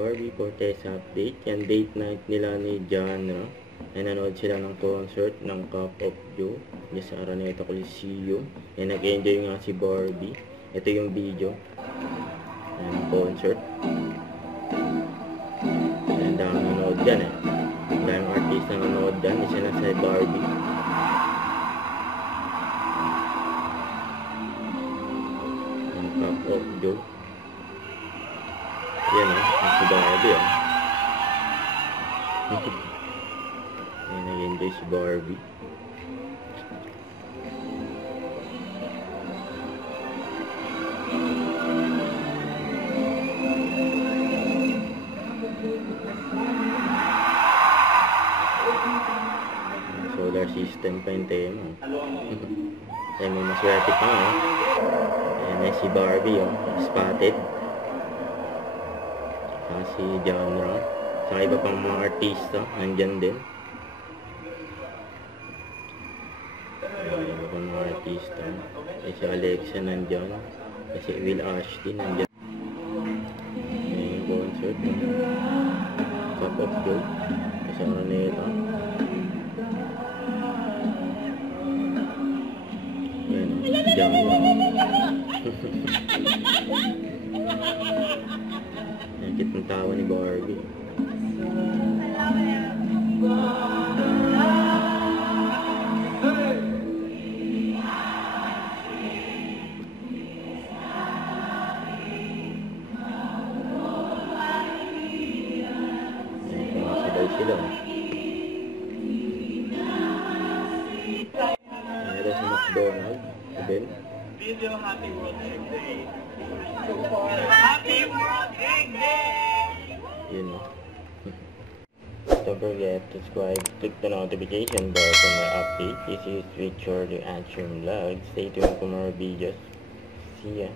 Barbie Fortes update. Yan, date night nila ni genre. Ay nanood sila ng concert ng Cup of Joe diyan sa Araneta Coliseum. Yan, nag-enjoy nga si Barbie. Ito yung video. Yan, concert. Yan, dami nanood dyan eh. Daming artist na nanood dyan. Isa na si Barbie. Yan, Cup of Joe. Yan si Barbie Yan, nag-enjoy si Barbie. Solar system pa yung tema. Ayan, may maswerte pa Ayan, si Barbie spotted. Si genre. Sa iba pang mga artista nandyan din. Iba pang mga artista. Si Alexa nandyan. Si Will Ashton nandyan. Yung concert. Cup of Joe. Sa Araneta. Yan genre. Nakikit ng tawa ni Barbie. Sumasabay sila. Ito sa McDonald's. Then, Video Happy World Egg Day. Happy World Egg Day! Yun Don't forget to subscribe, click the notification bell for more updates. This is Richard, your Action Vlog. Stay tuned for more videos. See ya!